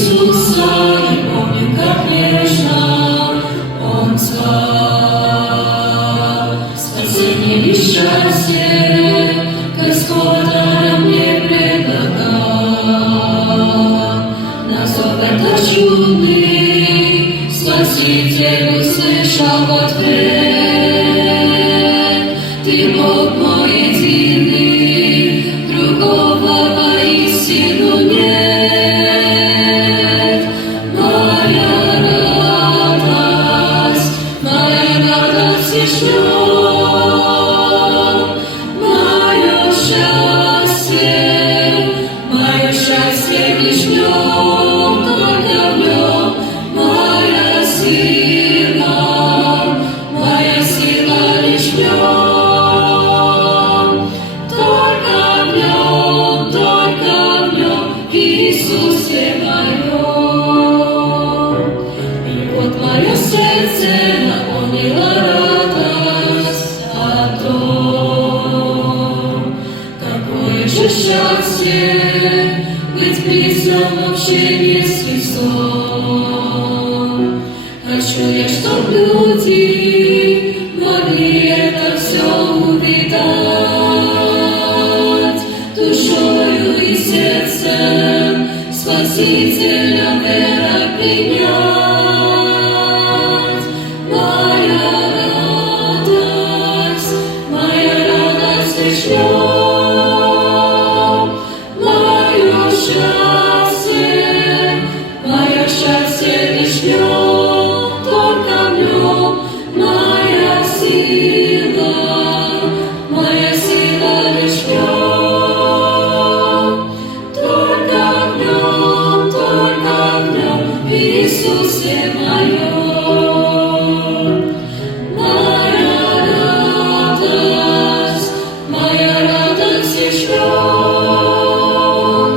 Иисуса и помним, как нежно Он звал. Спасение и счастье Господа нам не предлагал. На зов это чудный Спаситель услышал в ответ: Ты Бог мой единый, другого воистину нет. Моя радость и ждем, мое счастье лишь в нем, только в нем. Моя сила лишь в нем, только в нем, Иисусе моем. И вот мое сердце наполнило радость о том, какое же счастье быть в близком общении с Христом. Хочу я, чтоб люди могли это все увидать, душою и сердцем Спасителя верой принять. Моя радость лишь в нем, мое счастье лишь в нем, только в нем. Моя сила лишь в нем, только в нем, Иисусе моем. Моя радость лишь в нем,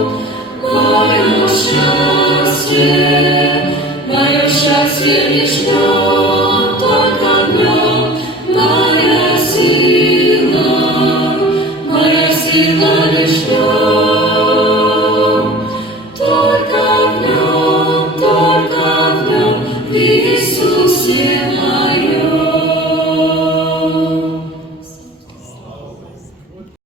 мое счастье лишь в нем, только в нем. Моя сила лишь в нем, только в нем, в Иисусе.